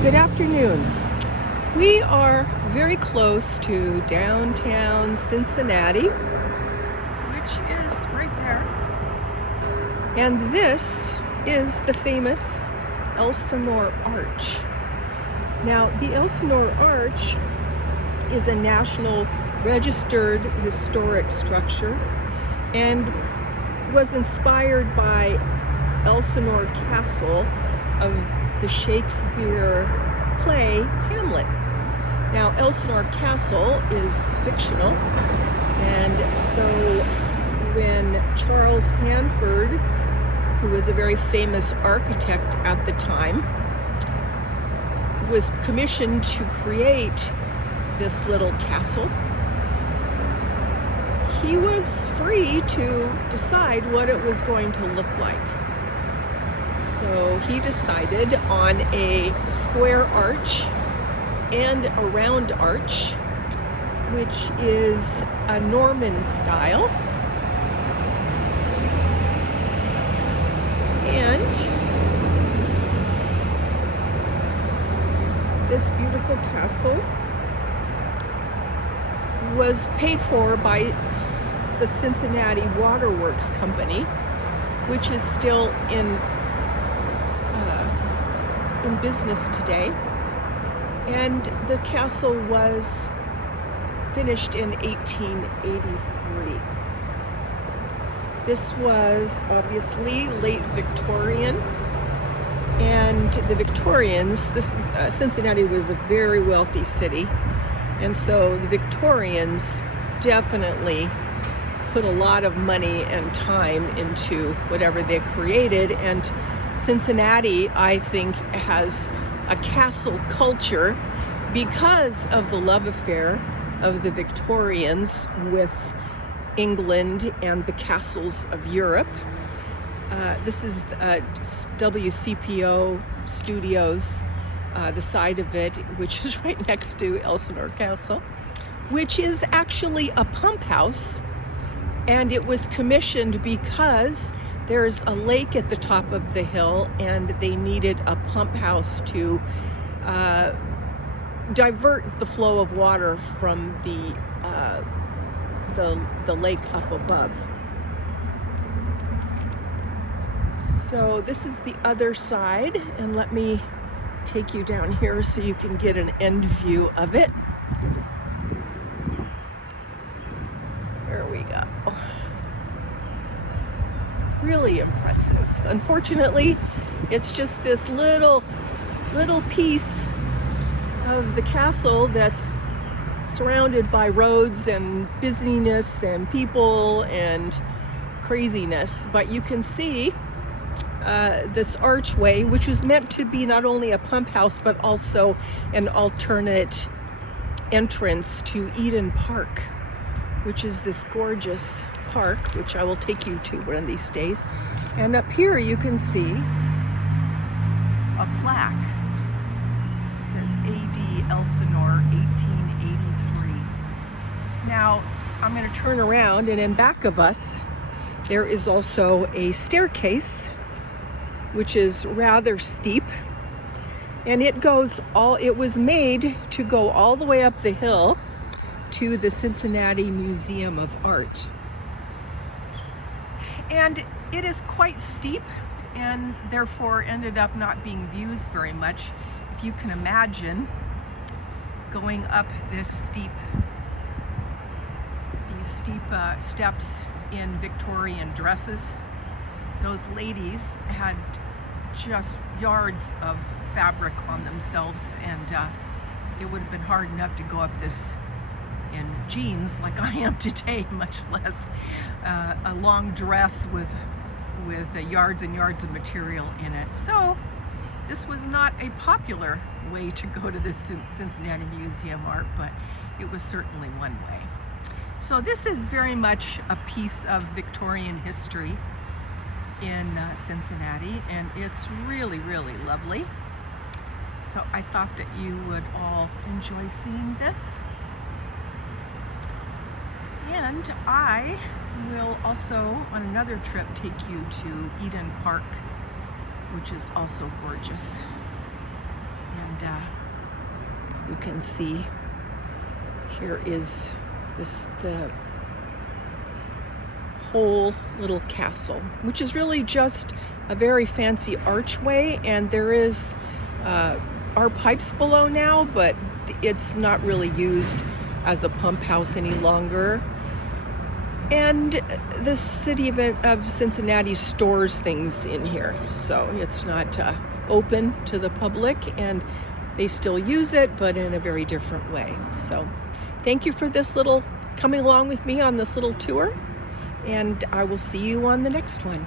Good afternoon. We are very close to downtown Cincinnati, which is right there. And this is the famous Elsinore Arch. Now, the Elsinore Arch is a National Registered Historic Structure and was inspired by Elsinore Castle of the Shakespeare play Hamlet. Now, Elsinore Castle is fictional, and so when Charles Hanford, who was a very famous architect at the time, was commissioned to create this little castle, he was free to decide what it was going to look like. So he decided on a square arch and a round arch, which is a Norman style. And this beautiful castle was paid for by the Cincinnati Waterworks Company, which is still in business today. And the castle was finished in 1883. This was obviously late Victorian, and the Victorians, Cincinnati was a very wealthy city, and so the Victorians definitely put a lot of money and time into whatever they created. And Cincinnati, I think, has a castle culture because of the love affair of the Victorians with England and the castles of Europe. This is WCPO Studios, the side of it, which is right next to Elsinore Castle, which is actually a pump house, and it was commissioned because there's a lake at the top of the hill, and they needed a pump house to divert the flow of water from the lake up above. So this is the other side, and let me take you down here so you can get an end view of it. There we go. Really impressive. Unfortunately, it's just this little piece of the castle that's surrounded by roads and busyness and people and craziness. But you can see this archway, which was meant to be not only a pump house but also an alternate entrance to Eden Park, which is this gorgeous park, which I will take you to one of these days. And up here you can see a plaque. It says AD Elsinore 1883. Now I'm going to turn around, and in back of us there is also a staircase, which is rather steep, and it was made to go all the way up the hill to the Cincinnati Museum of Art. And it is quite steep, and therefore ended up not being used very much. If you can imagine going up these steep steps in Victorian dresses, those ladies had just yards of fabric on themselves, and it would have been hard enough to go up this in jeans like I am today, much less a long dress with yards and yards of material in it. So this was not a popular way to go to the Cincinnati Museum of Art, but it was certainly one way. So this is very much a piece of Victorian history in Cincinnati, and it's really, really lovely. So I thought that you would all enjoy seeing this. And I will also, on another trip, take you to Eden Park, which is also gorgeous. And you can see here is the whole little castle, which is really just a very fancy archway, and there are pipes below now, but it's not really used as a pump house any longer. And the city of Cincinnati stores things in here, so it's not open to the public, and they still use it, but in a very different way. So thank you for coming along with me on this little tour, and I will see you on the next one.